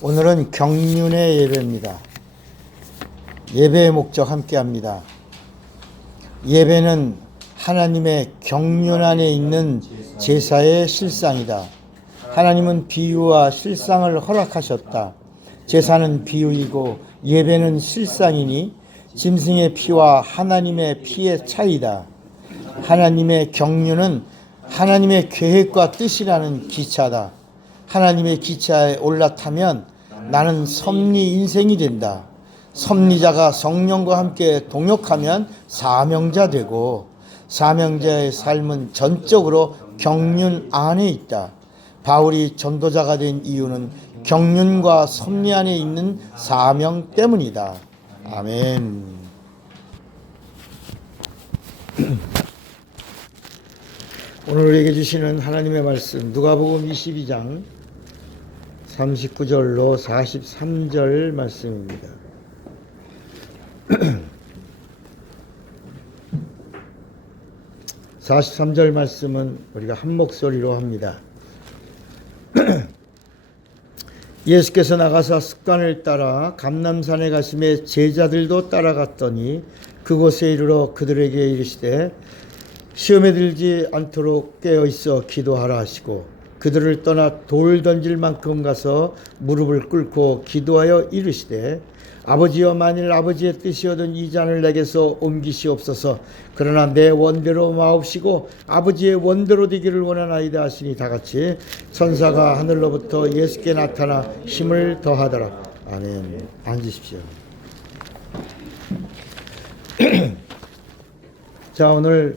오늘은 경륜의 예배입니다. 예배의 목적 함께합니다. 예배는 하나님의 경륜 안에 있는 제사의 실상이다. 하나님은 비유와 실상을 허락하셨다. 제사는 비유이고 예배는 실상이니 짐승의 피와 하나님의 피의 차이다. 하나님의 경륜은 하나님의 계획과 뜻이라는 기차다. 하나님의 기차에 올라타면 나는 섭리 인생이 된다. 섭리자가 성령과 함께 동역하면 사명자 되고, 사명자의 삶은 전적으로 경륜 안에 있다. 바울이 전도자가 된 이유는 경륜과 섭리 안에 있는 사명 때문이다. 아멘. 오늘 우리에게 주시는 하나님의 말씀, 누가복음 22장 39절로 43절 말씀입니다. 43절 말씀은 우리가 한 목소리로 합니다. 예수께서 나가사 습관을 따라 감람산에 가심에 제자들도 따라갔더니 그곳에 이르러 그들에게 이르시되 시험에 들지 않도록 깨어있어 기도하라 하시고, 그들을 떠나 돌 던질 만큼 가서 무릎을 꿇고 기도하여 이르시되 아버지여, 만일 아버지의 뜻이거든 이 잔을 내게서 옮기시옵소서. 그러나 내 원대로 마옵시고 아버지의 원대로 되기를 원하나이다 하시니 다같이 천사가 하늘로부터 예수께 나타나 힘을 더하더라. 아멘. 앉으십시오. 자, 오늘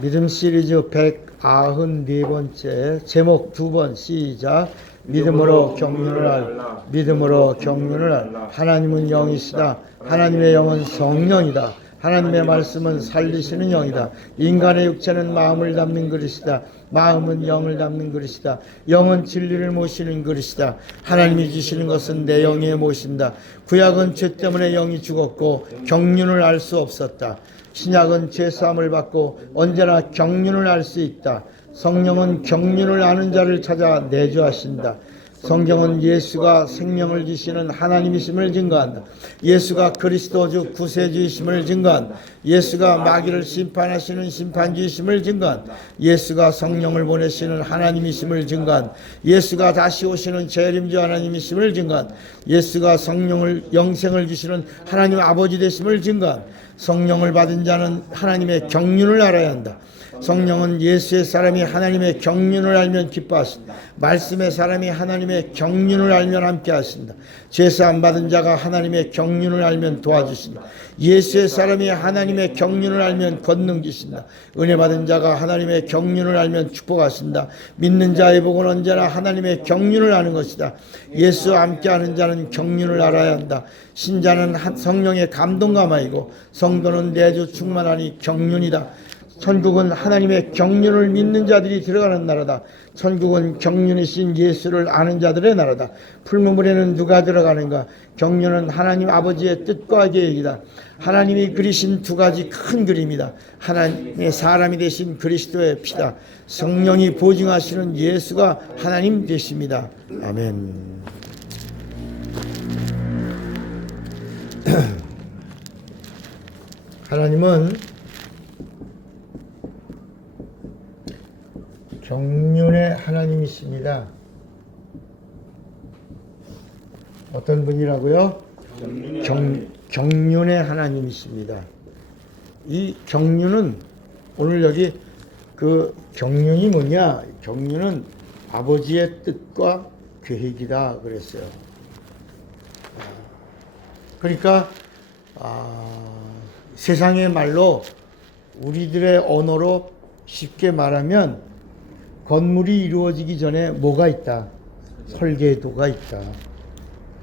믿음 시리즈 194번째 제목 2번 시작. 믿음으로 경륜을 할, 믿음으로 경륜을 할. 하나님은 영이시다. 하나님의 영은 성령이다. 하나님의 말씀은 살리시는 영이다. 인간의 육체는 마음을 담는 그릇이다. 마음은 영을 담는 그릇이다. 영은 진리를 모시는 그릇이다. 하나님이 주시는 것은 내 영에 모신다. 구약은 죄 때문에 영이 죽었고 경륜을 알 수 없었다. 신약은 죄사함을 받고 언제나 경륜을 알 수 있다. 성령은 경륜을 아는 자를 찾아 내주하신다. 성경은 예수가 생명을 주시는 하나님이심을 증거한다. 예수가 그리스도주 구세주이심을 증거한다. 예수가 마귀를 심판하시는 심판주이심을 증거한다. 예수가 성령을 보내시는 하나님이심을 증거한다. 예수가 다시 오시는 재림주 하나님이심을 증거한다. 예수가 성령을 영생을 주시는 하나님 아버지 되심을 증거한다. 성령을 받은 자는 하나님의 경륜을 알아야 한다. 성령은 예수의 사람이 하나님의 경륜을 알면 기뻐하신다. 말씀의 사람이 하나님의 경륜을 알면 함께 하신다. 죄사함 받은 자가 하나님의 경륜을 알면 도와주신다. 예수의 사람이 하나님의 경륜을 알면 권능 주신다. 은혜 받은 자가 하나님의 경륜을 알면 축복하신다. 믿는 자의 복은 언제나 하나님의 경륜을 아는 것이다. 예수와 함께하는 자는 경륜을 알아야 한다. 신자는 성령의 감동감화이고 성도는 내주 충만하니 경륜이다. 천국은 하나님의 경륜을 믿는 자들이 들어가는 나라다. 천국은 경륜이신 예수를 아는 자들의 나라다. 풀무불에는 누가 들어가는가? 경륜은 하나님 아버지의 뜻과 계획이다. 하나님이 그리신 두 가지 큰 그림이다. 하나님의 사람이 되신 그리스도의 피다. 성령이 보증하시는 예수가 하나님 되십니다. 아멘. 하나님은 경륜의 하나님이십니다. 어떤 분이라고요? 경륜의 하나님이십니다. 이 경륜은 오늘 여기 그 경륜이 뭐냐? 경륜은 아버지의 뜻과 계획이다 그랬어요. 그러니까 세상의 말로 우리들의 언어로 쉽게 말하면 건물이 이루어지기 전에 뭐가 있다? 설계도가 있다.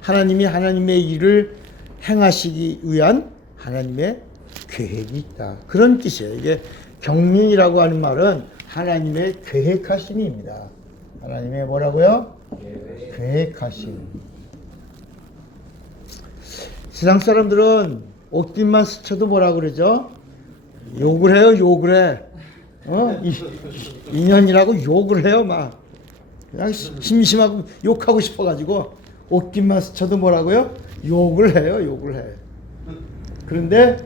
하나님이 하나님의 일을 행하시기 위한 하나님의 계획이 있다. 그런 뜻이에요. 이게 경륜이라고 하는 말은 하나님의 계획하심입니다. 하나님의 뭐라고요? 계획하심. 세상 사람들은 옷깃만 스쳐도 뭐라 그러죠? 욕을 해요, 욕을 해. 인연이라고 욕을 해요, 막. 그냥 심심하고 욕하고 싶어가지고 옷깃만 스쳐도 뭐라고요? 욕을 해요. 욕을 해. 그런데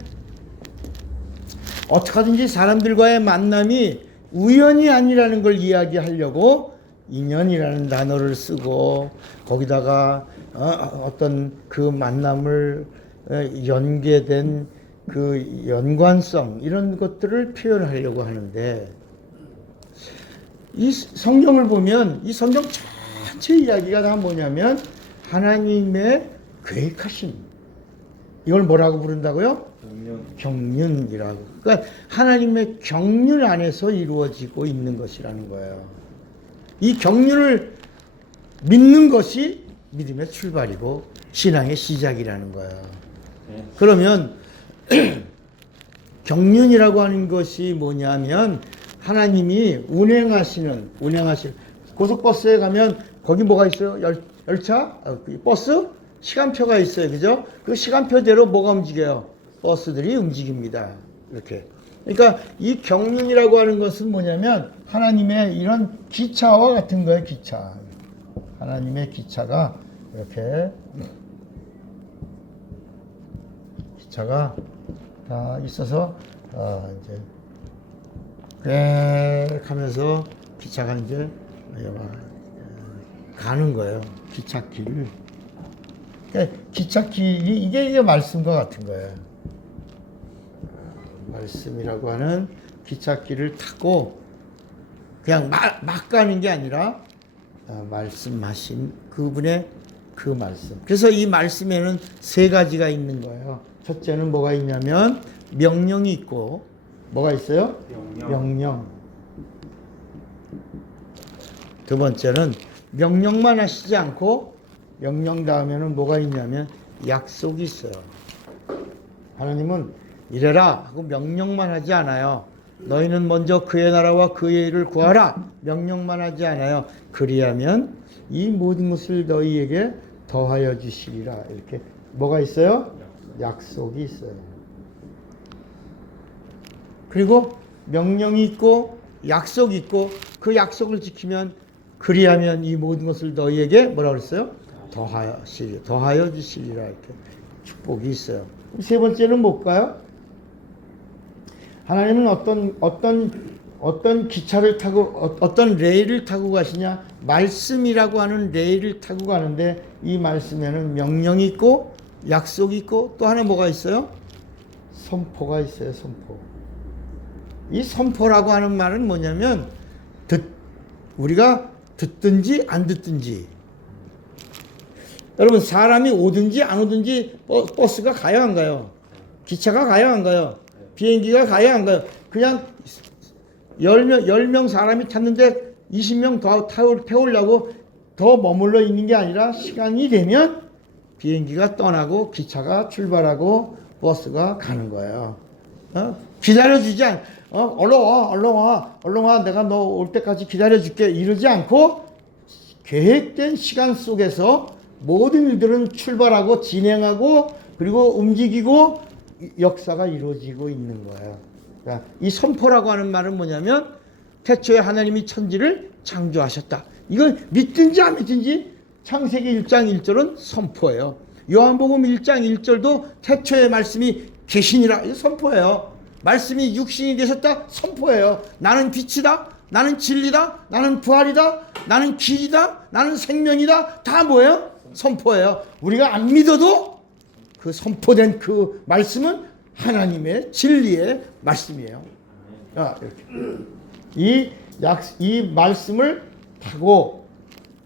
어떻게든지 사람들과의 만남이 우연이 아니라는 걸 이야기하려고 인연이라는 단어를 쓰고 거기다가 어떤 그 만남을 연계된 그 연관성 이런 것들을 표현하려고 하는데 이 성경을 보면 이 성경 전체 이야기가 다 뭐냐면 하나님의 계획하심 이걸 뭐라고 부른다고요? 경륜이라고. 그러니까 하나님의 경륜 안에서 이루어지고 있는 것이라는 거예요. 이 경륜을 믿는 것이 믿음의 출발이고 신앙의 시작이라는 거예요. 그러면 경륜이라고 하는 것이 뭐냐면 하나님이 운행하시는 고속버스에 가면 거기 뭐가 있어요? 열차? 버스? 시간표가 있어요. 그죠? 그 시간표대로 뭐가 움직여요? 버스들이 움직입니다. 이렇게. 그러니까 이 경륜이라고 하는 것은 뭐냐면 하나님의 이런 기차와 같은 거예요. 기차. 하나님의 기차가 이렇게 기차가 다 있어서 이제 꽥 하면서 기차가 이제 가는 거예요. 기찻길을. 그러니까 기찻길이 이게 말씀과 같은 거예요. 말씀이라고 하는 기찻길을 타고 그냥 막 가는 게 아니라 말씀하신 그분의 그 말씀. 그래서 이 말씀에는 세 가지가 있는 거예요. 첫째는 뭐가 있냐면 명령이 있고 뭐가 있어요? 명령. 두 번째는 명령만 하시지 않고 명령 다음에는 뭐가 있냐면 약속이 있어요. 하나님은 이래라 하고 명령만 하지 않아요. 너희는 먼저 그의 나라와 그의 일을 구하라. 명령만 하지 않아요. 그리하면 이 모든 것을 너희에게 더하여 주시리라. 이렇게 뭐가 있어요? 약속이 있어요. 그리고 명령이 있고 약속이 있고 그 약속을 지키면 그리하면 이 모든 것을 너희에게 뭐라 그랬어요? 더하여 주시리라. 이렇게 축복이 있어요. 세 번째는 뭘까요? 하나님은 어떤 기차를 타고 어떤 레일을 타고 가시냐? 말씀이라고 하는 레일을 타고 가는데 이 말씀에는 명령이 있고 약속이 있고 또 하나 뭐가 있어요? 선포가 있어요. 선포. 이 선포라고 하는 말은 뭐냐면 우리가 듣든지 안 듣든지 여러분 사람이 오든지 안 오든지 버스가 가요 안 가요? 기차가 가요 안 가요? 비행기가 가요 안 가요? 그냥 10명 사람이 탔는데 20명 더 태우려고 더 머물러 있는 게 아니라 시간이 되면 비행기가 떠나고 기차가 출발하고 버스가 가는 거예요. 기다려주지 않 얼른 와 내가 너 올 때까지 기다려줄게 이러지 않고 계획된 시간 속에서 모든 일들은 출발하고 진행하고 그리고 움직이고 역사가 이루어지고 있는 거예요. 그러니까 이 선포라고 하는 말은 뭐냐면 태초에 하나님이 천지를 창조하셨다. 이건 믿든지 안 믿든지 창세기 1장 1절은 선포예요. 요한복음 1장 1절도 태초에 말씀이 계시니라. 이거 선포예요. 말씀이 육신이 되셨다. 선포예요. 나는 빛이다. 나는 진리다. 나는 부활이다. 나는 길이다. 나는 생명이다. 다 뭐예요? 선포예요. 우리가 안 믿어도 그 선포된 그 말씀은 하나님의 진리의 말씀이에요. 이렇게. 이 말씀을 타고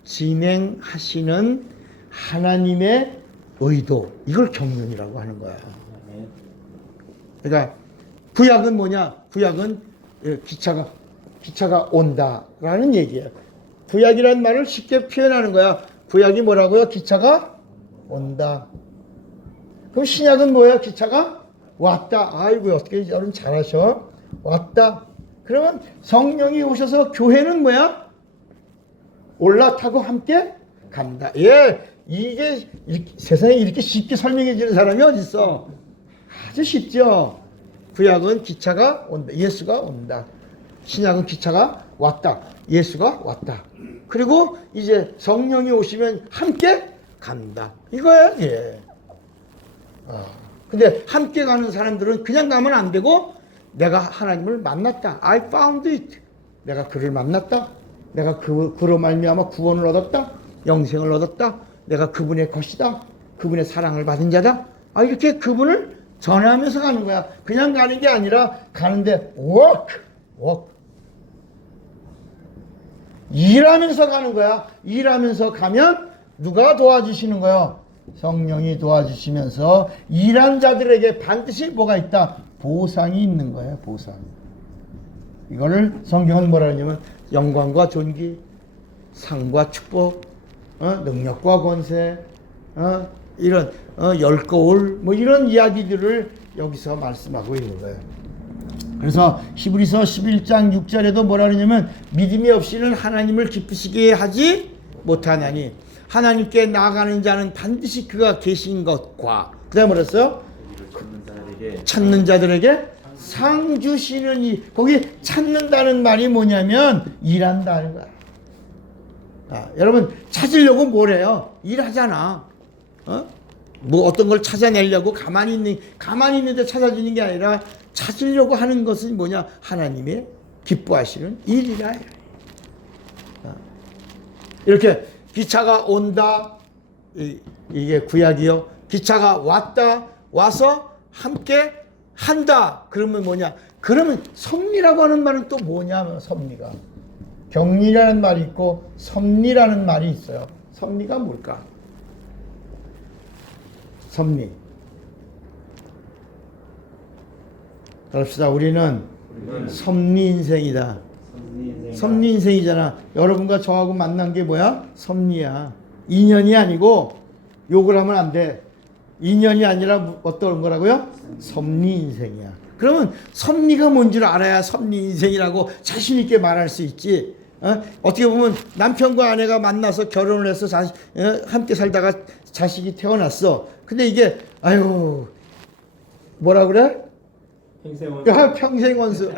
진행하시는 하나님의 의도, 이걸 경륜이라고 하는 거야. 그러니까 구약은 뭐냐? 구약은 기차가 온다라는 얘기예요. 구약이라는 말을 쉽게 표현하는 거야. 구약이 뭐라고요? 기차가 온다. 그럼 신약은 뭐예요? 기차가 왔다. 아이고 어떻게 여러분 잘하셔? 왔다. 그러면 성령이 오셔서 교회는 뭐야? 올라타고 함께 간다. 예, 이게 세상에 이렇게 쉽게 설명해 주는 사람이 어디 있어? 아주 쉽죠. 구약은 기차가 온다. 예수가 온다. 신약은 기차가 왔다. 예수가 왔다. 그리고 이제 성령이 오시면 함께 간다. 이거야 이게. 근데 함께 가는 사람들은 그냥 가면 안 되고 내가 하나님을 만났다. I found it. 내가 그를 만났다. 내가 그로 말미암아 구원을 얻었다. 영생을 얻었다. 내가 그분의 것이다. 그분의 사랑을 받은 자다. 이렇게 그분을 전하면서 가는 거야. 그냥 가는 게 아니라 가는데 work. 일하면서 가는 거야. 일하면서 가면 누가 도와주시는 거야? 성령이 도와주시면서 일한 자들에게 반드시 뭐가 있다? 보상이 있는 거예요. 보상. 이거를 성경은 뭐라 하냐면 영광과 존귀, 상과 축복, 능력과 권세, 이런 열거울 뭐 이런 이야기들을 여기서 말씀하고 있는 거예요. 그래서 히브리서 11장 6절에도 뭐라 그러냐면 믿음이 없이는 하나님을 기쁘시게 하지 못하나니 하나님께 나아가는 자는 반드시 그가 계신 것과 그 다음에 뭐랬어요? 찾는 자들에게 상 주시는 이 거기 찾는다는 말이 뭐냐면 일한다는 거야. 여러분 찾으려고 뭘 해요? 일하잖아. 뭐 어떤 걸 찾아내려고 가만히 있는데 찾아주는 게 아니라 찾으려고 하는 것은 뭐냐? 하나님의 기뻐하시는 일이라. 이렇게 기차가 온다. 이게 구약이요. 기차가 왔다. 와서 함께 한다. 그러면 뭐냐? 그러면 섭리라고 하는 말은 또 뭐냐면 섭리가. 격리라는 말이 있고 섭리라는 말이 있어요. 섭리가 뭘까? 섭리. 그럽시다. 우리는 섭리 인생이다. 섭리 인생이잖아. 여러분과 저하고 만난 게 뭐야? 섭리야. 인연이 아니고 욕을 하면 안 돼. 인연이 아니라 어떤 거라고요? 섭리 인생이야. 그러면 섭리가 뭔 줄 알아야 섭리 인생이라고 자신 있게 말할 수 있지. 어떻게 보면 남편과 아내가 만나서 결혼을 해서 함께 살다가 자식이 태어났어. 근데 이게 뭐라 그래? 평생 원수.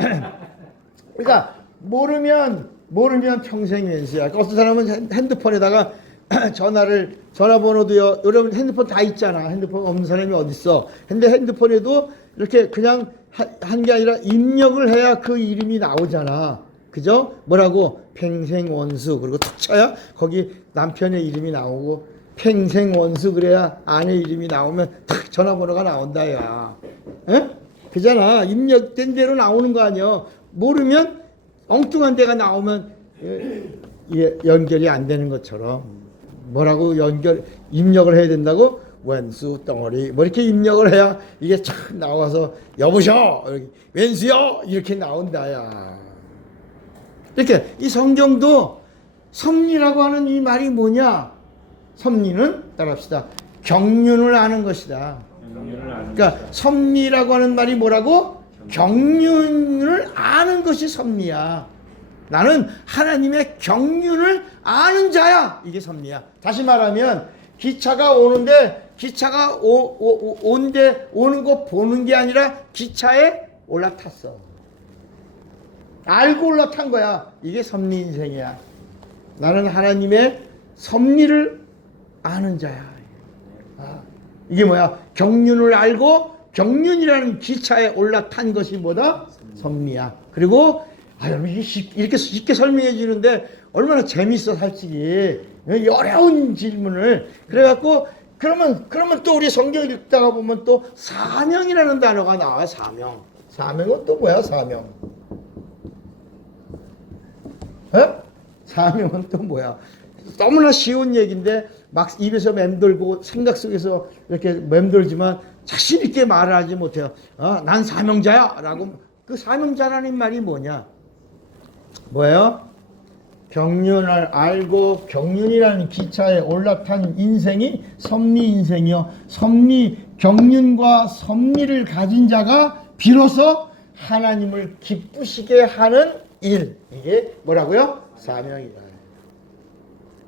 그러니까 모르면 평생 원수야. 어떤 사람은 핸드폰에다가 전화번호도요. 여러분 핸드폰 다 있잖아. 핸드폰 없는 사람이 어디 있어? 근데 핸드폰에도 이렇게 그냥 한 게 아니라 입력을 해야 그 이름이 나오잖아. 그죠? 뭐라고? 평생 원수. 그리고 탁 쳐야 거기 남편의 이름이 나오고 평생 원수 그래야 아내 이름이 나오면 탁 전화번호가 나온다 야. 그잖아. 입력된 대로 나오는 거 아니야. 모르면 엉뚱한 데가 나오면 연결이 안 되는 것처럼 뭐라고 입력을 해야 된다고? 원수 덩어리 뭐 이렇게 입력을 해야 이게 착 나와서 여보셔 왼수요 이렇게 나온다 야. 이렇게 이 성경도 섭리라고 하는 이 말이 뭐냐? 섭리는 따라합시다. 경륜을 아는 것이다. 그러니까 섭리라고 하는 말이 뭐라고? 경륜을 아는 것이 섭리야. 나는 하나님의 경륜을 아는 자야. 이게 섭리야. 다시 말하면 기차가 오는데 기차가 오는 거 보는 게 아니라 기차에 올라탔어. 알고 올라탄 거야. 이게 섭리 인생이야. 나는 하나님의 섭리를 아는 자야. 이게 뭐야? 경륜을 알고 경륜이라는 기차에 올라탄 것이 뭐다? 섭리야. 그리고 이렇게 쉽게 설명해 주는데 얼마나 재밌어 솔직히. 어려운 질문을 그래갖고 그러면 또 우리 성경 읽다가 보면 또 사명이라는 단어가 나와. 사명은 또 뭐야? 사명. 사명은 또 뭐야? 너무나 쉬운 얘기인데 막 입에서 맴돌고 생각 속에서 이렇게 맴돌지만 자신 있게 말하지 못해요. 난 사명자야 라고. 그 사명자라는 말이 뭐냐? 뭐예요? 경륜을 알고 경륜이라는 기차에 올라탄 인생이 섭리 인생이요. 경륜과 섭리를 가진 자가 비로소 하나님을 기쁘시게 하는 일. 이게 뭐라고요? 사명이다.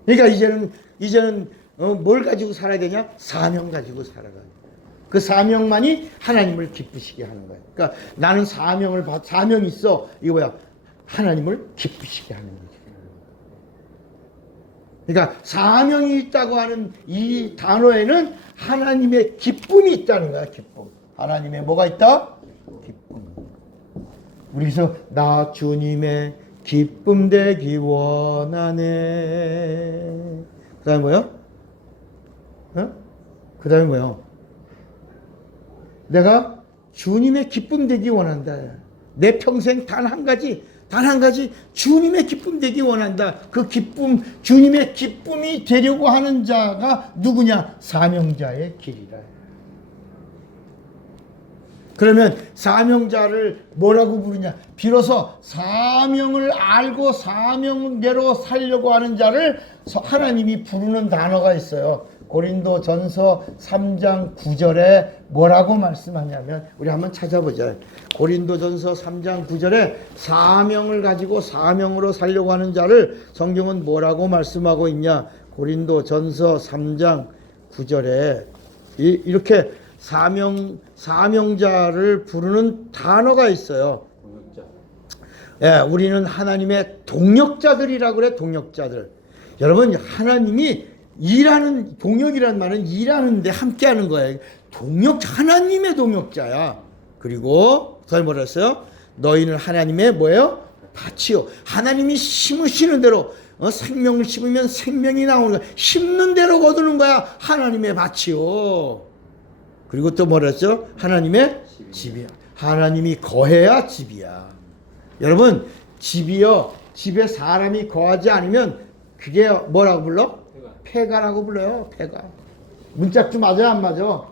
그러니까 이제는 뭘 가지고 살아야 되냐? 사명 가지고 살아가야 돼. 그 사명만이 하나님을 기쁘시게 하는 거야. 그러니까 나는 사명이 있어. 이거 뭐야? 하나님을 기쁘시게 하는 거지. 그러니까 사명이 있다고 하는 이 단어에는 하나님의 기쁨이 있다는 거야. 기쁨. 하나님의 뭐가 있다? 기쁨. 우리서 나 주님의 기쁨 되기 원하네. 그 다음에 뭐요? 그 다음에 뭐요? 내가 주님의 기쁨 되기 원한다. 내 평생 단 한 가지 주님의 기쁨 되기 원한다. 그 기쁨, 주님의 기쁨이 되려고 하는 자가 누구냐? 사명자의 길이라. 그러면 사명자를 뭐라고 부르냐? 비로소 사명을 알고 사명대로 살려고 하는 자를 하나님이 부르는 단어가 있어요. 고린도전서 3장 9절에 뭐라고 말씀하냐면, 우리 한번 찾아보자. 고린도전서 3장 9절에 사명을 가지고 사명으로 살려고 하는 자를 성경은 뭐라고 말씀하고 있냐? 고린도전서 3장 9절에 이렇게 사명자를 부르는 단어가 있어요. 예, 우리는 하나님의 동역자들이라고 그래. 동역자들. 여러분, 하나님이 일하는, 동역이라는 말은 일하는데 함께하는 거예요. 하나님의 동역자야. 그리고 더 뭐라 했어요? 너희는 하나님의 뭐예요? 밭이요. 하나님이 심으시는 대로, 생명을 심으면 생명이 나오는 거야. 심는 대로 거두는 거야. 하나님의 밭이요. 그리고 또 뭐라 했죠? 하나님의 집이야. 하나님이 거해야 집이야. 여러분, 집이요. 집에 사람이 거하지 않으면 그게 뭐라고 불러? 폐가라고 불러요. 폐가. 문짝도 맞아요, 안 맞아?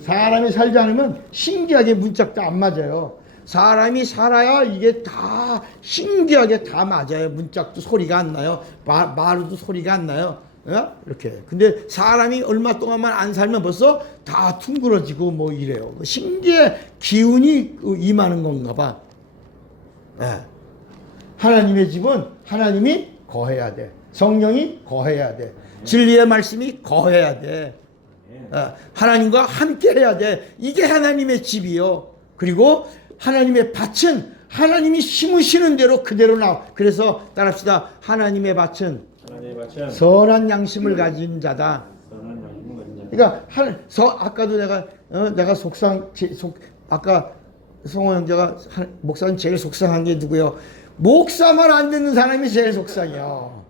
사람이 살지 않으면 신기하게 문짝도 안 맞아요. 사람이 살아야 이게 다 신기하게 다 맞아요. 문짝도 소리가 안 나요. 마루도 소리가 안 나요. 이렇게. 근데 사람이 얼마 동안만 안 살면 벌써 다 둥그러지고 뭐 이래요. 신기해. 기운이 임하는 건가 봐. 하나님의 집은 하나님이 거해야 돼. 성령이 거해야 돼. 진리의 말씀이 거해야 돼. 하나님과 함께 해야 돼. 이게 하나님의 집이요. 그리고 하나님의 밭은 하나님이 심으시는 대로 그대로 나와. 그래서 따라합시다. 하나님의 밭은 선한 양심을 가진 자다. 그러니까 아까도 내가 아까 성호 형제가 목사님 제일 속상한 게 누구요? 목사 말 안 듣는 사람이 제일 속상해요.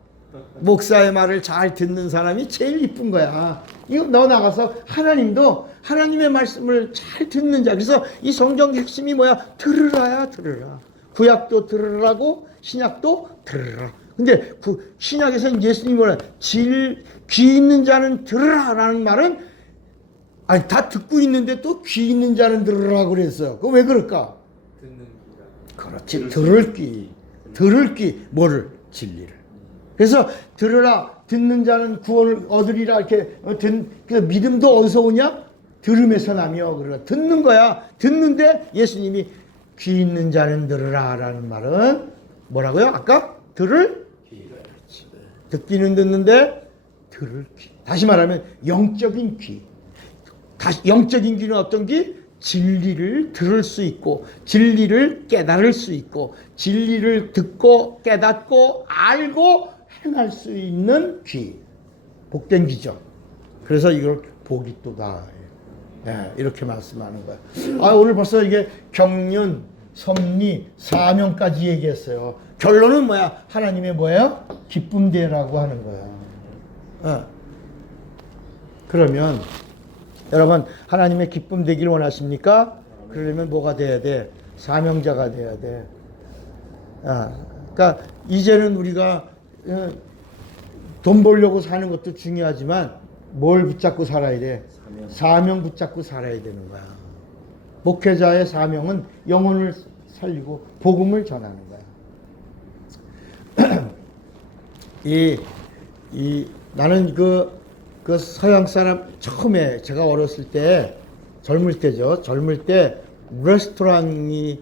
목사의 말을 잘 듣는 사람이 제일 이쁜 거야. 이거 너 나가서 하나님도 하나님의 말씀을 잘 듣는 자. 그래서 이 성경 핵심이 뭐야? 들으라야 들으라. 구약도 들으라고 신약도 들으라. 근데 신약에서는 예수님이 뭐라? 귀 있는 자는 들으라라는 말은 아니 다 듣고 있는데 또 귀 있는 자는 들으라고 그랬어요. 그거 왜 그럴까? 듣는 귀라. 그렇지. 들을 귀. 뭐를? 진리를. 그래서 들으라, 듣는 자는 구원을 얻으리라. 이렇게 그래서 믿음도 어디서 오냐? 들음에서 나며. 그러라. 듣는 거야. 듣는데 예수님이 귀 있는 자는 들으라라는 말은 뭐라고요? 아까 들을 귀. 듣기는 듣는데 들을 귀. 다시 말하면 영적인 귀. 영적인 귀는 어떤 귀? 진리를 들을 수 있고 진리를 깨달을 수 있고 진리를 듣고 깨닫고 알고 행할 수 있는 귀. 복된 귀죠. 그래서 이걸 복이 또다. 이렇게 말씀하는 거야. 오늘 벌써 이게 경륜, 섭리, 사명까지 얘기했어요. 결론은 뭐야? 하나님의 뭐예요? 기쁨되라고 하는 거야. 그러면 여러분, 하나님의 기쁨 되길 원하십니까? 그러려면 뭐가 돼야 돼? 사명자가 돼야 돼. 그러니까 이제는 우리가 돈 벌려고 사는 것도 중요하지만 뭘 붙잡고 살아야 돼? 사명 붙잡고 살아야 되는 거야. 목회자의 사명은 영혼을 살리고 복음을 전하는 거야. 나는 그 서양 사람 처음에 제가 어렸을 때 젊을 때 레스토랑이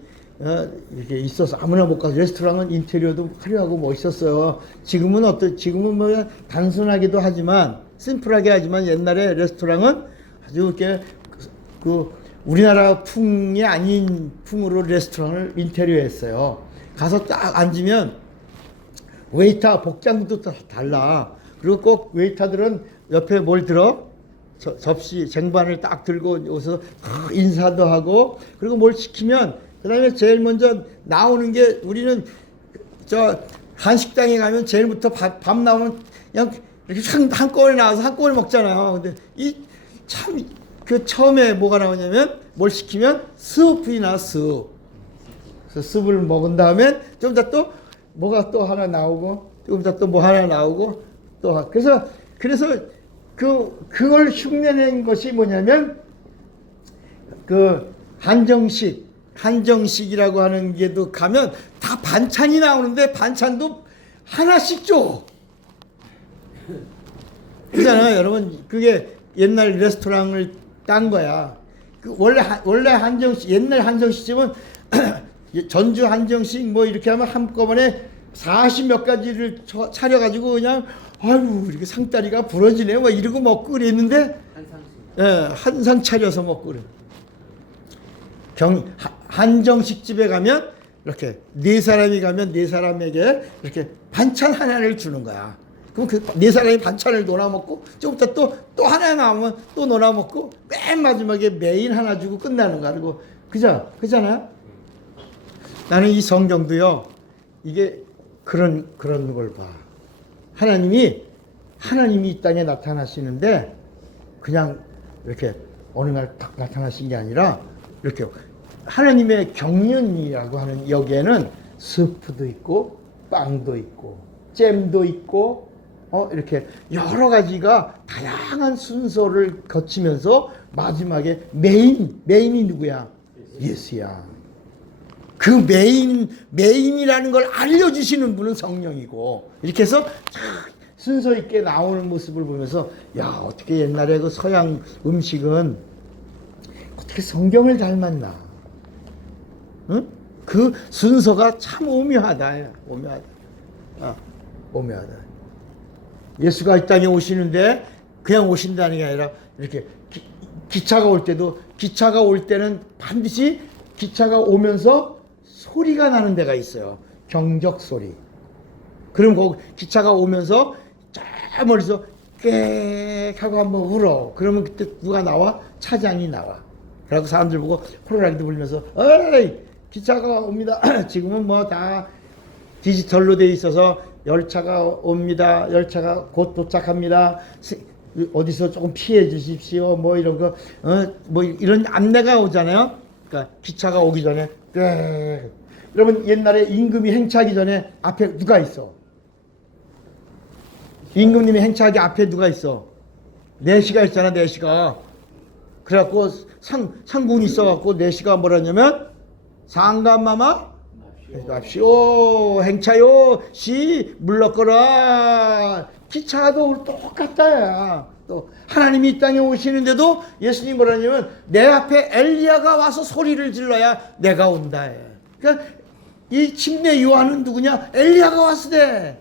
이렇게 있어서 아무나 못 가서 레스토랑은 인테리어도 화려하고 멋있었어요. 지금은 뭐 단순하기도 하지만 심플하게 하지만 옛날에 레스토랑은 아주 이렇게 우리나라 풍이 아닌 풍으로 레스토랑을 인테리어했어요. 가서 딱 앉으면 웨이터 복장도 달라. 그리고 꼭 웨이터들은 옆에 뭘 들어? 접시 쟁반을 딱 들고 여기서 인사도 하고, 그리고 뭘 시키면 그 다음에 제일 먼저 나오는 게, 우리는 저 한식당에 가면 제일부터 밥 나오면 그냥 이렇게 한꺼번에 나와서 한꺼번에 먹잖아요. 근데 이 참 그 처음에 뭐가 나오냐면, 뭘 시키면 스프나 스. 그래서 스프를 먹은 다음에 좀 이따 또 뭐가 또 하나 나오고, 좀 이따 또 뭐 하나 나오고 또 그래서 그걸 흉내낸 것이 뭐냐면, 그 한정식이라고 하는 게도 가면 다 반찬이 나오는데 반찬도 하나씩 줘. 그잖아요, 여러분. 그게 옛날 레스토랑을 딴 거야. 원래 한정식, 옛날 한정식집은 전주 한정식 뭐 이렇게 하면 한꺼번에 40몇 가지를 차려가지고 그냥 아유 이렇게 상다리가 부러지네 뭐 이러고 먹고 그랬는데, 한 상 차려서 먹고 그래. 한정식 집에 가면 이렇게 네 사람이 가면 네 사람에게 이렇게 반찬 하나를 주는 거야. 그럼 그 네 사람이 반찬을 놀아 먹고, 좀 이따 또 하나 나오면 또 놀아 먹고, 맨 마지막에 메인 하나 주고 끝나는 거야. 그리고 그잖아. 나는 이 성경도요, 이게 그런 걸 봐. 하나님이 이 땅에 나타나시는데 그냥 이렇게 어느 날 딱 나타나신 게 아니라, 이렇게 하나님의 경륜이라고 하는 여기에는 스프도 있고 빵도 있고 잼도 있고 이렇게 여러 가지가 다양한 순서를 거치면서 마지막에 메인이 누구야? 예수야. 그 메인이라는 걸 알려주시는 분은 성령이고, 이렇게 해서 순서 있게 나오는 모습을 보면서, 야, 어떻게 옛날에 그 서양 음식은 어떻게 성경을 닮았나? 응? 그 순서가 참 오묘하다. 오묘하다. 예수가 이 땅에 오시는데 그냥 오신다는 게 아니라, 이렇게 기차가 올 때는 반드시 기차가 오면서 소리가 나는 데가 있어요. 경적 소리. 그럼 거기 기차가 오면서 저 멀리서 깨 하고 한번 울어. 그러면 그때 누가 나와? 차장이 나와. 그래서 사람들 보고 호루라기도 불면서, 어이 기차가 옵니다. 지금은 뭐 다 디지털로 돼 있어서 열차가 옵니다. 열차가 곧 도착합니다. 어디서 조금 피해 주십시오. 뭐 이런 거, 뭐 이런 안내가 오잖아요. 그러니까 기차가 오기 전에, 여러분 옛날에 임금이 행차하기 전에 앞에 누가 있어? 임금님이 행차하기 앞에 누가 있어? 내시가 있잖아, 내시가. 그래갖고 상군이 있어갖고 내시가 뭐라냐면, 상감마마 합시오 행차요 시 물러거라. 기차도 똑같다야. 또 하나님이 이 땅에 오시는데도 예수님이 뭐라냐면, 내 앞에 엘리야가 와서 소리를 질러야 내가 온다. 그러니까 이 침례 요한은 누구냐? 엘리야가 왔으되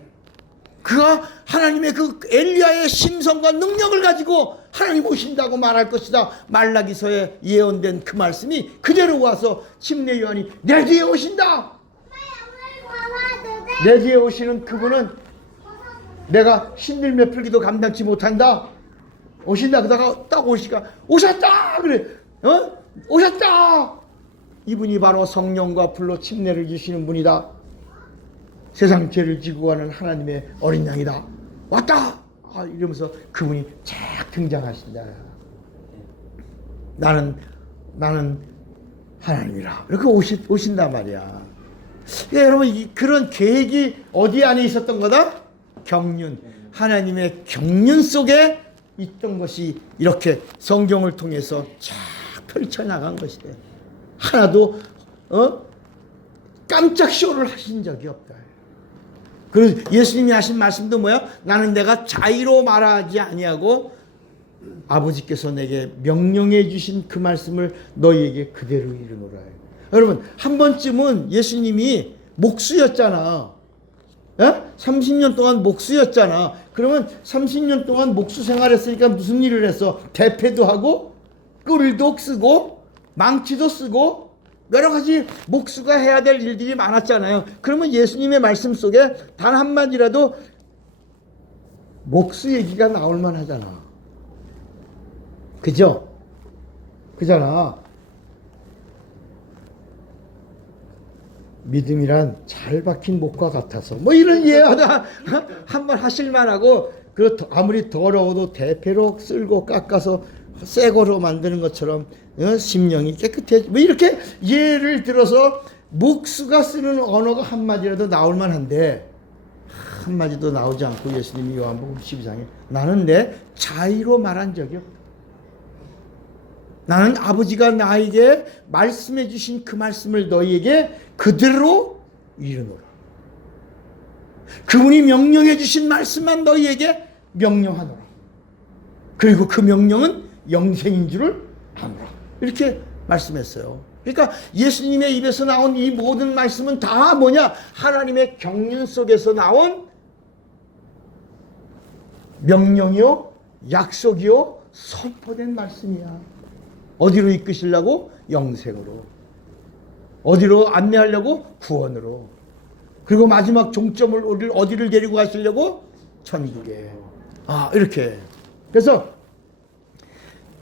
그가 하나님의 그 엘리야의 심성과 능력을 가지고 하나님 오신다고 말할 것이다. 말라기서에 예언된 그 말씀이 그대로 와서 침례 요한이 내 뒤에 오신다. 내 뒤에 오시는 그분은 내가 신들며 풀기도 감당치 못한다. 오신다. 그러다가 딱 오셨다. 그래. 오셨다. 이분이 바로 성령과 불로 침례를 주시는 분이다. 세상 죄를 지고 가는 하나님의 어린 양이다. 왔다. 이러면서 그분이 쫙 등장하신다. 나는 하나님이라. 이렇게 오신단 말이야. 그러니까 여러분, 그런 계획이 어디 안에 있었던 거다? 경륜. 하나님의 경륜 속에 있던 것이 이렇게 성경을 통해서 쫙 펼쳐나간 것이다. 하나도 깜짝 쇼를 하신 적이 없다. 그래서 예수님이 하신 말씀도 뭐야? 나는 내가 자의로 말하지 아니하고 아버지께서 내게 명령해 주신 그 말씀을 너희에게 그대로 이르노라. 여러분, 한 번쯤은 예수님이 목수였잖아. 30년 동안 목수였잖아. 그러면 30년 동안 목수 생활했으니까 무슨 일을 했어? 대패도 하고 꿀도 쓰고 망치도 쓰고 여러 가지 목수가 해야 될 일들이 많았잖아요. 그러면 예수님의 말씀 속에 단 한마디라도 목수 얘기가 나올 만하잖아. 그죠? 그잖아. 믿음이란 잘 박힌 목과 같아서 뭐 이런 예하다 한 말 하실 만하고, 그 아무리 더러워도 대패로 쓸고 깎아서 새 거로 만드는 것처럼 심령이 깨끗해, 뭐 이렇게 예를 들어서 목수가 쓰는 언어가 한마디라도 나올 만한데 한마디도 나오지 않고 예수님이 요한복음 12장에 나는 내 자의로 말한 적이 없다. 나는 아버지가 나에게 말씀해 주신 그 말씀을 너희에게 그대로 이르노라. 그분이 명령해 주신 말씀만 너희에게 명령하노라. 그리고 그 명령은 영생인 줄을 아노라. 이렇게 말씀했어요. 그러니까 예수님의 입에서 나온 이 모든 말씀은 다 뭐냐? 하나님의 경륜 속에서 나온 명령이요, 약속이요, 선포된 말씀이야. 어디로 이끄시려고? 영생으로. 어디로 안내하려고? 구원으로. 그리고 마지막 종점을 어디를 데리고 가시려고? 천국에. 이렇게. 그래서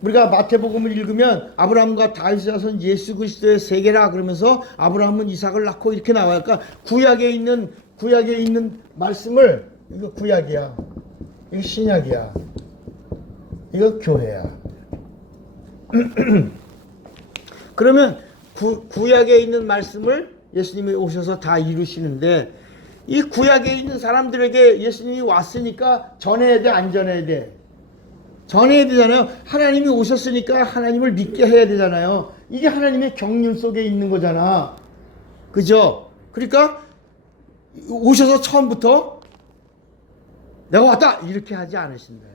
우리가 마태복음을 읽으면 아브라함과 다윗의 자손 예수 그리스도의 세계라 그러면서 아브라함은 이삭을 낳고 이렇게 나와요. 그러니까 구약에 있는 말씀을, 이거 구약이야, 이거 신약이야, 이거 교회야. 그러면 구약에 있는 말씀을 예수님이 오셔서 다 이루시는데, 이 구약에 있는 사람들에게 예수님이 왔으니까 전해야 돼, 안 전해야 돼? 전해야 되잖아요. 하나님이 오셨으니까 하나님을 믿게 해야 되잖아요. 이게 하나님의 경륜 속에 있는 거잖아. 그죠? 그러니까 오셔서 처음부터 내가 왔다 이렇게 하지 않으신다.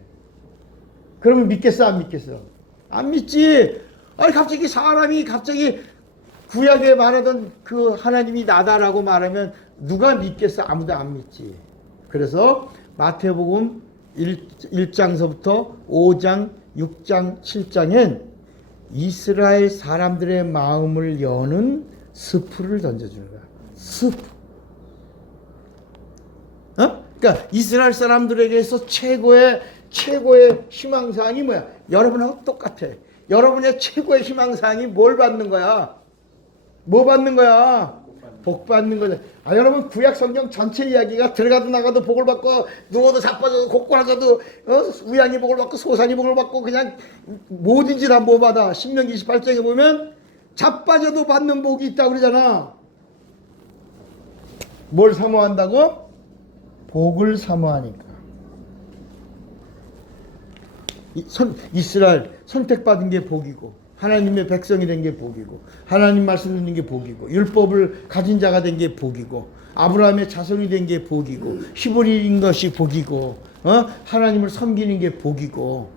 그러면 믿겠어, 안 믿겠어? 안 믿지. 아니 갑자기 사람이 구약에 말하던 그 하나님이 나다라고 말하면 누가 믿겠어? 아무도 안 믿지. 그래서 마태복음 1장서부터 5장, 6장, 7장엔 이스라엘 사람들의 마음을 여는 스프를 던져주는 거야. 스프. 그러니까 이스라엘 사람들에게서 최고의 희망사항이 뭐야? 여러분하고 똑같아. 여러분의 최고의 희망사항이 뭘 받는 거야? 뭐 받는 거야? 복 받는 거죠. 여러분 구약 성경 전체 이야기가 들어가도 나가도 복을 받고, 누워도 자빠져도 곡고라져도 우양이 복을 받고 소산이 복을 받고, 그냥 뭐든지 다 뭐 받아. 신명기 28장에 보면 자빠져도 받는 복이 있다고 그러잖아. 뭘 사모한다고? 복을 사모하니까. 이스라엘 선택받은 게 복이고, 하나님의 백성이 된 게 복이고, 하나님 말씀 듣는 게 복이고, 율법을 가진 자가 된 게 복이고, 아브라함의 자손이 된 게 복이고, 히브리인 것이 복이고, 하나님을 섬기는 게 복이고,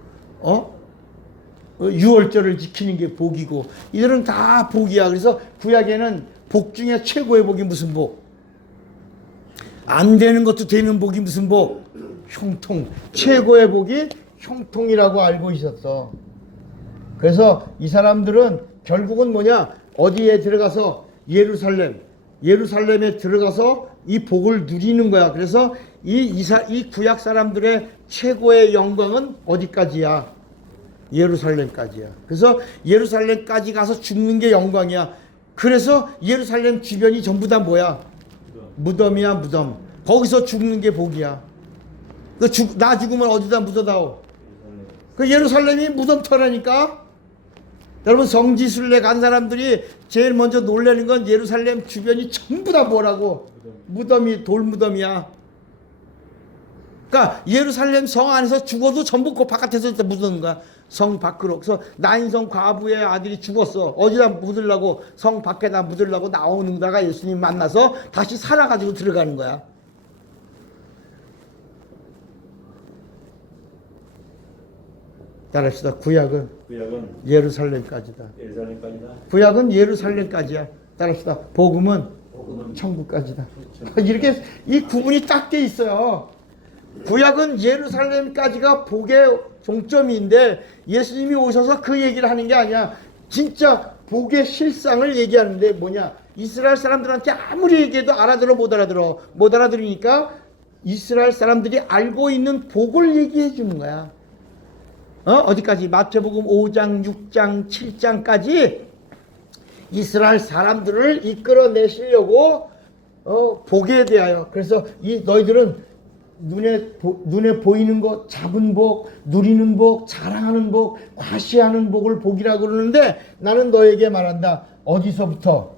유월절을 지키는 게 복이고, 이들은 다 복이야. 그래서 구약에는 복 중에 최고의 복이 무슨 복? 안 되는 것도 되는 복이 무슨 복? 형통. 최고의 복이 형통이라고 알고 있었어. 그래서 이 사람들은 결국은 뭐냐? 어디에 들어가서 예루살렘에 들어가서 이 복을 누리는 거야. 그래서 이 구약 사람들의 최고의 영광은 어디까지야? 예루살렘까지야. 그래서 예루살렘까지 가서 죽는 게 영광이야. 그래서 예루살렘 주변이 전부 다 뭐야? 무덤이야, 무덤. 거기서 죽는 게 복이야. 나 죽으면 어디다 묻어다오? 그 예루살렘이 무덤터라니까. 여러분 성지순례 간 사람들이 제일 먼저 놀라는 건 예루살렘 주변이 전부 다 뭐라고? 무덤이, 돌무덤이야. 그러니까 예루살렘 성 안에서 죽어도 전부 그 바깥에서 묻는 거야. 성 밖으로. 그래서 나인성 과부의 아들이 죽었어. 어디다 묻으려고? 성 밖에다 묻으려고 나오는다가 예수님 만나서 다시 살아가지고 들어가는 거야. 따라합시다. 구약은 예루살렘까지다. 구약은 예루살렘까지야. 따라합시다. 복음은 천국까지다. 이렇게 이 구분이 딱 돼 있어요. 구약은 예루살렘까지가 복의 종점인데 예수님이 오셔서 그 얘기를 하는 게 아니야. 진짜 복의 실상을 얘기하는데 뭐냐? 이스라엘 사람들한테 아무리 얘기해도 알아들어 못 알아들으니까 이스라엘 사람들이 알고 있는 복을 얘기해 주는 거야. 어디까지? 마태복음 5장, 6장, 7장까지 이스라엘 사람들을 이끌어내시려고 복에 대하여. 그래서 너희들은 눈에 보이는 것, 잡은 복, 누리는 복, 자랑하는 복, 과시하는 복을 복이라고 그러는데 나는 너에게 말한다. 어디서부터?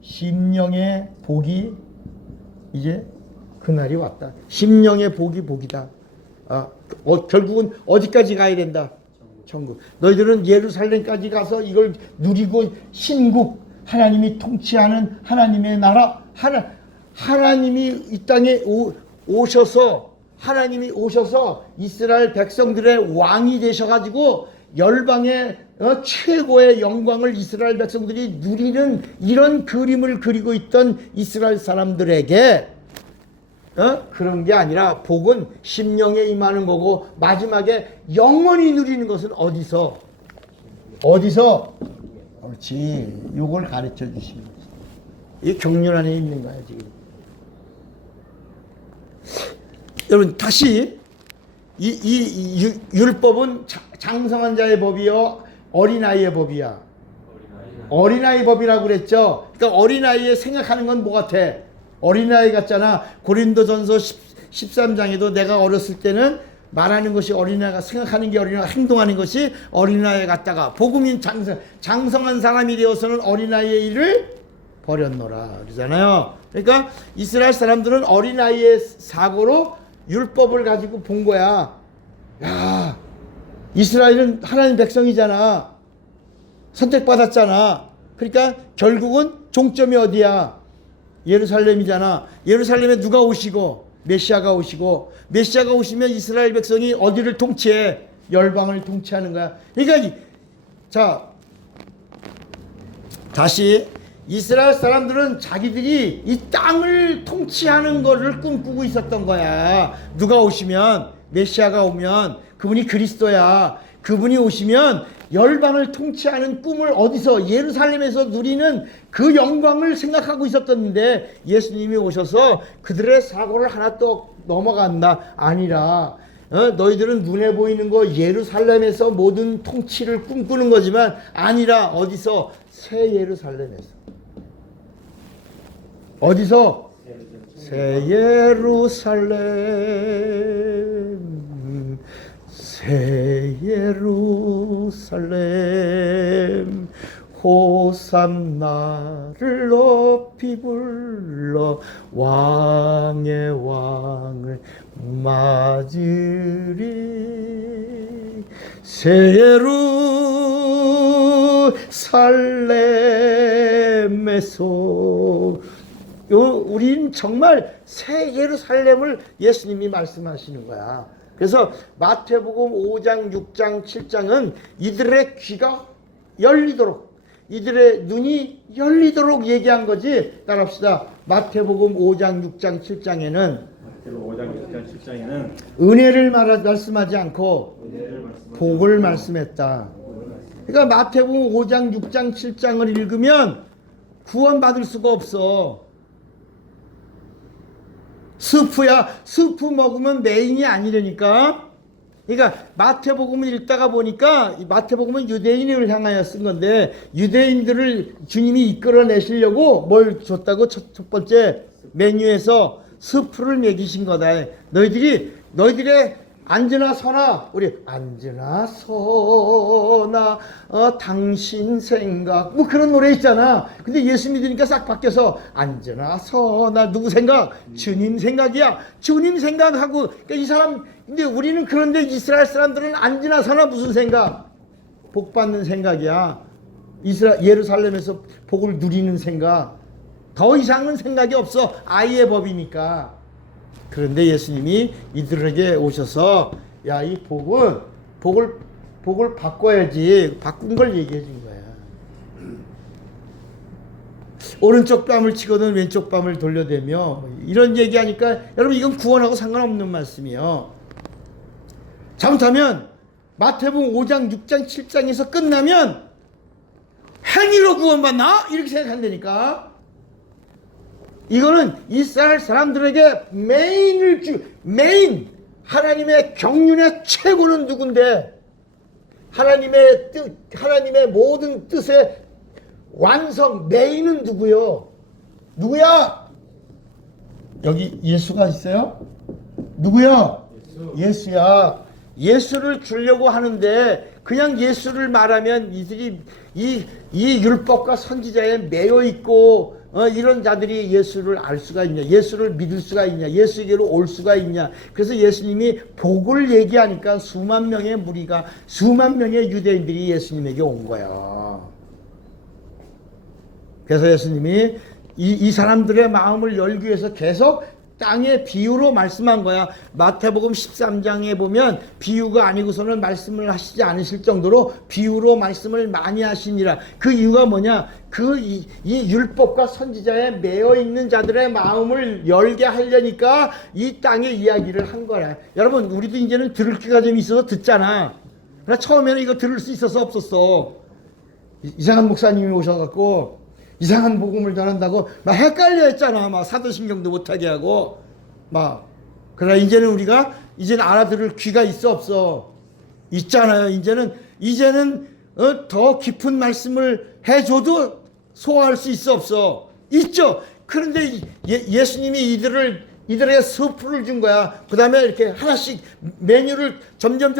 심령의 복이 이제 그날이 왔다. 심령의 복이 복이다. 결국은 어디까지 가야 된다? 천국. 너희들은 예루살렘까지 가서 이걸 누리고 신국, 하나님이 통치하는 하나님의 나라, 하나님이 이 땅에 하나님이 오셔서 이스라엘 백성들의 왕이 되셔가지고 열방의 최고의 영광을 이스라엘 백성들이 누리는 이런 그림을 그리고 있던 이스라엘 사람들에게 그런 게 아니라 복은 심령에 임하는 거고 마지막에 영원히 누리는 것은 어디서? 그렇지. 요걸 가르쳐 주시는 거지. 이 경륜 안에 있는 거야 지금. 여러분 다시 이 율법은 장성한 자의 법이요 어린아이의 법이야. 어린아이 법이라고 그랬죠. 그러니까 어린아이의 생각하는 건 뭐 같아? 어린아이 같잖아. 고린도전서 13장에도 내가 어렸을 때는 말하는 것이 어린아이가 생각하는 게 어린아이가 행동하는 것이 어린아이 같다가 복음인 장성한 사람이 되어서는 어린아이의 일을 버렸노라 그러잖아요. 그러니까 이스라엘 사람들은 어린아이의 사고로 율법을 가지고 본 거야. 야, 이스라엘은 하나님 백성이잖아. 선택받았잖아. 그러니까 결국은 종점이 어디야? 예루살렘이잖아. 예루살렘에 누가 오시고? 메시아가 오시고, 메시아가 오시면 이스라엘 백성이 어디를 통치해? 열방을 통치하는 거야. 그러니까 자 다시 이스라엘 사람들은 자기들이 이 땅을 통치하는 것을 꿈꾸고 있었던 거야. 누가 오시면, 메시아가 오면 그분이 그리스도야. 그분이 오시면 열방을 통치하는 꿈을 어디서? 예루살렘에서 누리는 그 영광을 생각하고 있었던데 예수님이 오셔서 그들의 사고를 하나 또 넘어간다. 아니라 너희들은 눈에 보이는 거 예루살렘에서 모든 통치를 꿈꾸는 거지만 아니라 어디서? 새 예루살렘에서. 어디서? 새 예루살렘, 새 예루살렘, 호산나를 높이 불러 왕의 왕을 맞으리. 새 예루살렘에서 우린 정말 새 예루살렘을 예수님이 말씀하시는 거야. 그래서 마태복음 5장, 6장, 7장은 이들의 귀가 열리도록, 이들의 눈이 열리도록 얘기한 거지. 따라합시다. 마태복음 5장, 6장, 7장에는 은혜를 말씀하지 않고 복을 말씀했다. 그러니까 마태복음 5장, 6장, 7장을 읽으면 구원받을 수가 없어. 스프 먹으면 메인이 아니라니까. 그러니까 마태복음을 읽다가 보니까 마태복음은 유대인을 향하여 쓴 건데 유대인들을 주님이 이끌어내시려고 뭘 줬다고? 첫 번째 메뉴에서 스프를 먹이신 거다. 너희들의 앉으나 서나, 우리 앉으나 서나 당신 생각 뭐 그런 노래 있잖아. 근데 예수 믿으니까 싹 바뀌어서 앉으나 서나 누구 생각? 주님 생각이야. 주님 생각하고. 그러니까 이 사람, 근데 우리는 그런데 이스라엘 사람들은 앉으나 서나 무슨 생각? 복 받는 생각이야. 예루살렘에서 복을 누리는 생각. 더 이상은 생각이 없어. 아이의 법이니까. 그런데 예수님이 이들에게 오셔서 야, 이 복을 바꿔야지. 바꾼 걸 얘기해 준 거야. 오른쪽 뺨을 치거든 왼쪽 뺨을 돌려대며 이런 얘기하니까 여러분 이건 구원하고 상관없는 말씀이에요. 잘못하면 마태복음 5장, 6장, 7장에서 끝나면 행위로 구원받나? 이렇게 생각한다니까. 이거는 이스라엘 사람들에게 메인 하나님의 경륜의 최고는 누군데? 하나님의 모든 뜻의 완성 메인은 누구요? 누구야? 여기 예수가 있어요? 누구야? 예수야. 예수를 주려고 하는데 그냥 예수를 말하면 이들이 이 율법과 선지자에 매여 있고 이런 자들이 예수를 알 수가 있냐, 예수를 믿을 수가 있냐, 예수에게로 올 수가 있냐. 그래서 예수님이 복을 얘기하니까 수만 명의 무리가, 수만 명의 유대인들이 예수님에게 온 거야. 그래서 예수님이 이 사람들의 마음을 열기 위해서 계속 땅의 비유로 말씀한 거야. 마태복음 13장에 보면 비유가 아니고서는 말씀을 하시지 않으실 정도로 비유로 말씀을 많이 하시니라. 그 이유가 뭐냐? 이 율법과 선지자에 매여 있는 자들의 마음을 열게 하려니까 이 땅의 이야기를 한 거라. 여러분, 우리도 이제는 들을 기가 좀 있어서 듣잖아. 그러나 처음에는 이거 들을 수 있어서 없었어. 이상한 목사님이 오셔갖고 이상한 복음을 전한다고 막 헷갈려 했잖아. 막 사도신경도 못하게 하고 막. 그러나 이제는 이제는 알아들을 귀가 있어 없어? 있잖아요. 이제는 더 깊은 말씀을 해줘도 소화할 수 있어 없어? 있죠. 그런데 예수님이 이들에게 서프를 준 거야. 그 다음에 이렇게 하나씩 메뉴를 점점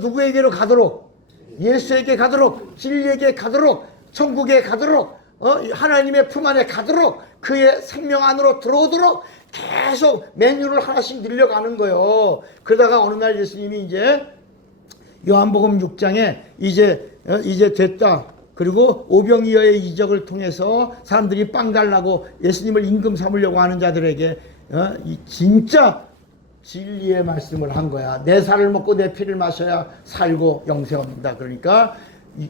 누구에게로 가도록, 예수에게 가도록, 진리에게 가도록, 천국에 가도록, 하나님의 품 안에 가도록, 그의 생명 안으로 들어오도록 계속 메뉴를 하나씩 늘려가는 거예요. 그러다가 어느 날 예수님이 이제 요한복음 6장에 이제 됐다. 그리고 오병이어의 이적을 통해서 사람들이 빵 달라고 예수님을 임금 삼으려고 하는 자들에게 진짜 진리의 말씀을 한 거야. 내 살을 먹고 내 피를 마셔야 살고 영생 얻는다. 그러니까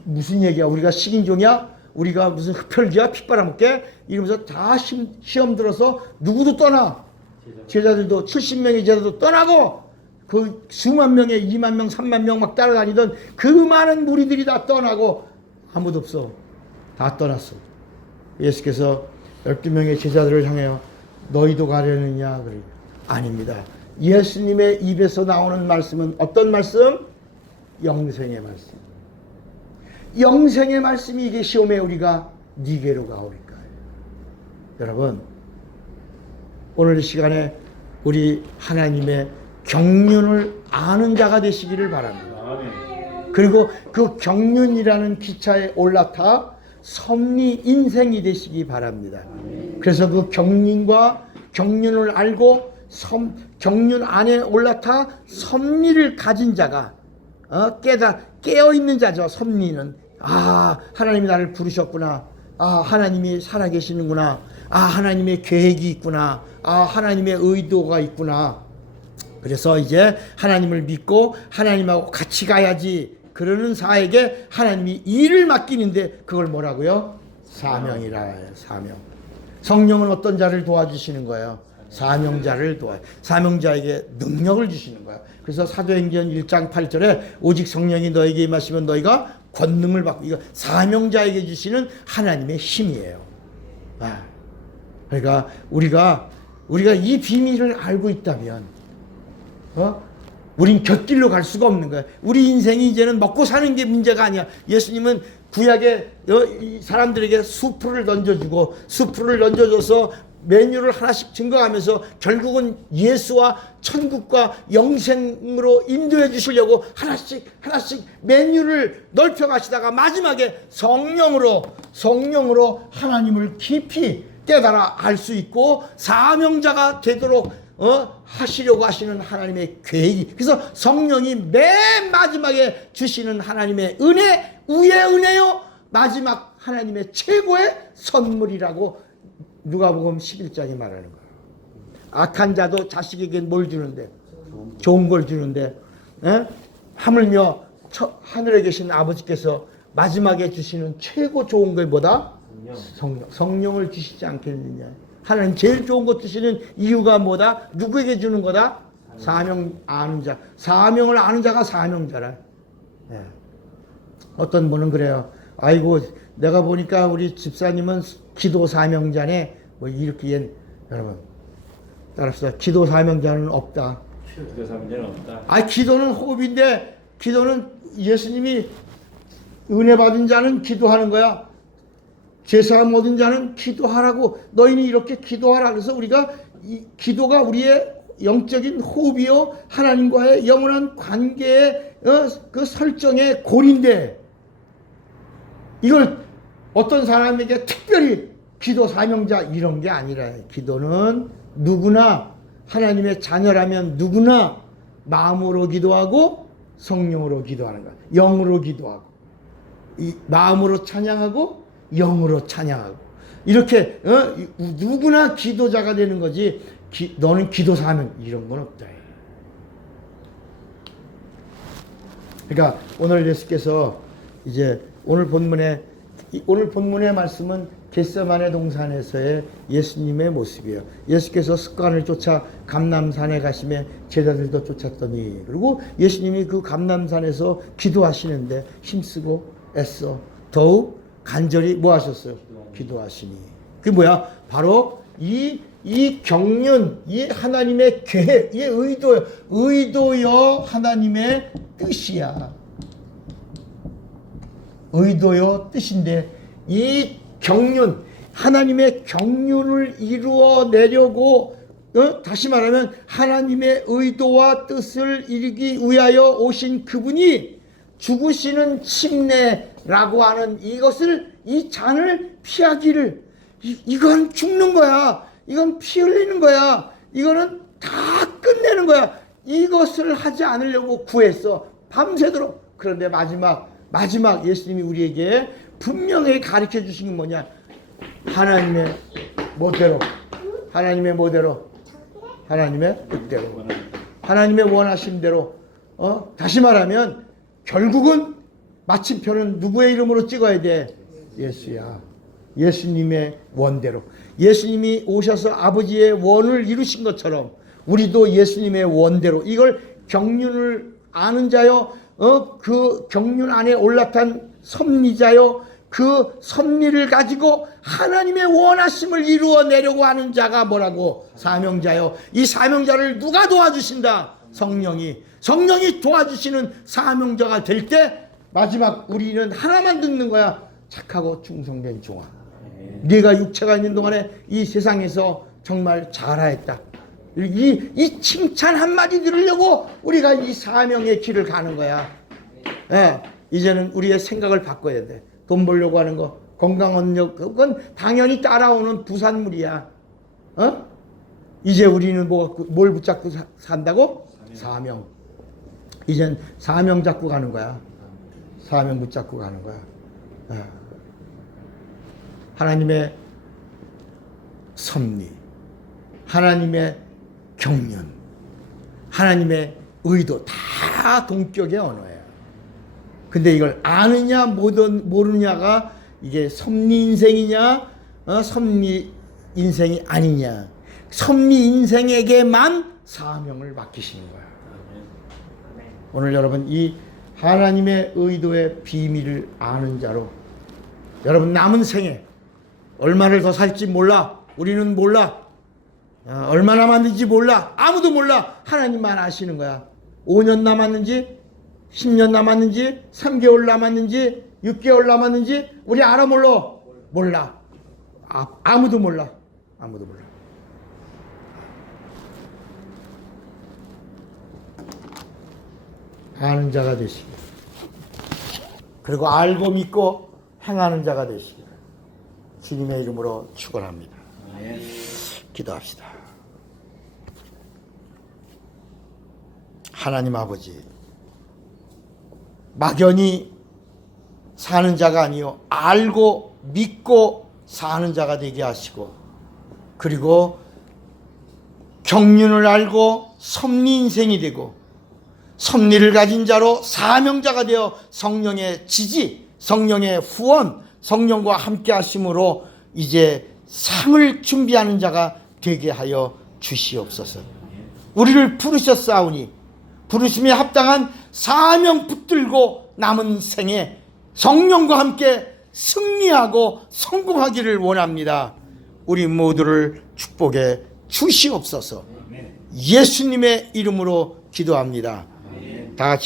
무슨 얘기야? 우리가 식인종이야? 우리가 무슨 흡혈귀야? 피 빨아먹게? 이러면서 다 시험 들어서 누구도 떠나. 제자들도 70명의 제자들도 떠나고 그 수만 명의 2만 명 3만 명 막 따라다니던 그 많은 무리들이 다 떠나고 아무도 없어. 다 떠났어. 예수께서 12명의 제자들을 향하여 너희도 가려느냐? 그래. 아닙니다. 예수님의 입에서 나오는 말씀은 어떤 말씀? 영생의 말씀. 영생의 말씀이 이게 시험에 우리가 니게로 가오리까. 여러분, 오늘 이 시간에 우리 하나님의 경륜을 아는 자가 되시기를 바랍니다. 그리고 그 경륜이라는 기차에 올라타 섭리 인생이 되시기 바랍니다. 그래서 그 경륜을 알고 경륜 안에 올라타 섭리를 가진 자가 깨어있는 자죠. 섭리는 하나님이 나를 부르셨구나. 하나님이 살아계시는구나. 하나님의 계획이 있구나. 하나님의 의도가 있구나. 그래서 이제 하나님을 믿고 하나님하고 같이 가야지. 그러는 자에게 하나님이 일을 맡기는데 그걸 뭐라고요? 사명이라 해요. 사명. 성령은 어떤 자를 도와주시는 거예요? 사명자를 사명자에게 능력을 주시는 거야. 그래서 사도행전 1장 8절에 오직 성령이 너에게 임하시면 너희가 권능을 받고, 이거 사명자에게 주시는 하나님의 힘이에요. 그러니까 우리가 이 비밀을 알고 있다면 우린 곁길로 갈 수가 없는 거야. 우리 인생이 이제는 먹고 사는 게 문제가 아니야. 예수님은 구약에 사람들에게 수프를 던져주고 수프를 던져줘서 메뉴를 하나씩 증거하면서 결국은 예수와 천국과 영생으로 인도해 주시려고 하나씩 메뉴를 넓혀 가시다가 마지막에 성령으로 하나님을 깊이 깨달아 알 수 있고 사명자가 되도록 하시려고 하시는 하나님의 계획이, 그래서 성령이 맨 마지막에 주시는 하나님의 은혜, 우의 은혜요 마지막 하나님의 최고의 선물이라고 누가복음 11장이 말하는 거예요. 악한 자도 자식에게 뭘 주는데? 좋은 걸 주는데, 하물며 하늘에 계신 아버지께서 마지막에 주시는 최고 좋은 게 뭐다? 성령을 주시지 않겠느냐. 하나님 제일 좋은 것 주시는 이유가 뭐다? 누구에게 주는 거다? 사명 아는 자. 사명을 아는 자가 사명자라. 어떤 분은 그래요. 아이고, 내가 보니까 우리 집사님은 기도 사명자네. 뭐 이렇게 여러분 따라서 기도 사명자는 없다. 기도 사명자는 없다. 아, 기도는 호흡인데 기도는 예수님이 은혜 받은 자는 기도하는 거야. 죄사함 얻은 자는 기도하라고. 너희는 이렇게 기도하라. 그래서 우리가 이 기도가 우리의 영적인 호흡이요 하나님과의 영원한 관계의 그 설정의 골인데, 이걸 어떤 사람에게 특별히 기도 사명자 이런 게 아니라, 기도는 누구나 하나님의 자녀라면 누구나 마음으로 기도하고 성령으로 기도하는 거야. 영으로 기도하고 마음으로 찬양하고 영으로 찬양하고 이렇게 누구나 기도자가 되는 거지. 너는 기도 사명 이런 건 없다. 그러니까 오늘 예수께서 이제 오늘 본문의 말씀은 겟세마네 동산에서의 예수님의 모습이에요. 예수께서 습관을 쫓아 감람산에 가심에 제자들도 쫓았더니, 그리고 예수님이 그 감람산에서 기도하시는데 힘쓰고 애써 더욱 간절히 뭐 하셨어요? 기도하시니. 그게 뭐야? 바로 이 경륜, 이 하나님의 계획, 이 의도요 하나님의 뜻이야. 의도요 뜻인데, 이 경륜, 하나님의 경륜을 이루어내려고 다시 말하면 하나님의 의도와 뜻을 이루기 위하여 오신 그분이 죽으시는 침례라고 하는 이것을, 이 잔을 피하기를, 이건 죽는 거야. 이건 피 흘리는 거야. 이거는 다 끝내는 거야. 이것을 하지 않으려고 구했어. 밤새도록. 그런데 마지막 예수님이 우리에게 분명히 가르쳐 주신 게 뭐냐? 하나님의 모델로, 하나님의 뜻대로, 하나님의 원하심대로. 다시 말하면 결국은 마침표는 누구의 이름으로 찍어야 돼? 예수야. 예수님의 원대로. 예수님이 오셔서 아버지의 원을 이루신 것처럼 우리도 예수님의 원대로, 이걸 경륜을 아는 자요, 그 경륜 안에 올라탄 섭리자요, 그 섭리를 가지고 하나님의 원하심을 이루어내려고 하는 자가 뭐라고? 사명자요. 이 사명자를 누가 도와주신다? 성령이 도와주시는 사명자가 될 때 마지막 우리는 하나만 듣는 거야. 착하고 충성된 종아, 네가 육체가 있는 동안에 이 세상에서 정말 잘하였다. 이 칭찬 한마디 들으려고 우리가 이 사명의 길을 가는 거야. 이제는 우리의 생각을 바꿔야 돼. 돈 벌려고 하는 거, 건강 얻려고, 그건 당연히 따라오는 부산물이야. 이제 우리는 뭘 붙잡고 산다고? 사명. 이젠 사명 잡고 가는 거야. 사명 붙잡고 가는 거야. 하나님의 섭리, 하나님의 경륜, 하나님의 의도, 다 동격의 언어예요. 근데 이걸 아느냐 모르느냐가 이게 섭리 인생이냐, 섭리 인생이 아니냐. 섭리 인생에게만 사명을 맡기시는 거야. 오늘 여러분 이 하나님의 의도의 비밀을 아는 자로, 여러분 남은 생에 얼마를 더 살지 몰라. 우리는 몰라. 얼마 남았는지 몰라. 아무도 몰라. 하나님만 아시는 거야. 5년 남았는지 10년 남았는지 3개월 남았는지 6개월 남았는지 우리 알아 몰라. 아무도 몰라. 아는 자가 되시길, 그리고 알고 믿고 행하는 자가 되시길 주님의 이름으로 축원합니다. 기도합시다. 하나님 아버지, 막연히 사는 자가 아니요 알고 믿고 사는 자가 되게 하시고, 그리고 경륜을 알고 섭리 인생이 되고 섭리를 가진 자로 사명자가 되어 성령의 지지, 성령의 후원, 성령과 함께 하심으로 이제 상을 준비하는 자가 되게 하여 주시옵소서. 우리를 부르셨사오니 부르심에 합당한 사명 붙들고 남은 생에 성령과 함께 승리하고 성공하기를 원합니다. 우리 모두를 축복해 주시옵소서. 예수님의 이름으로 기도합니다. 다 같이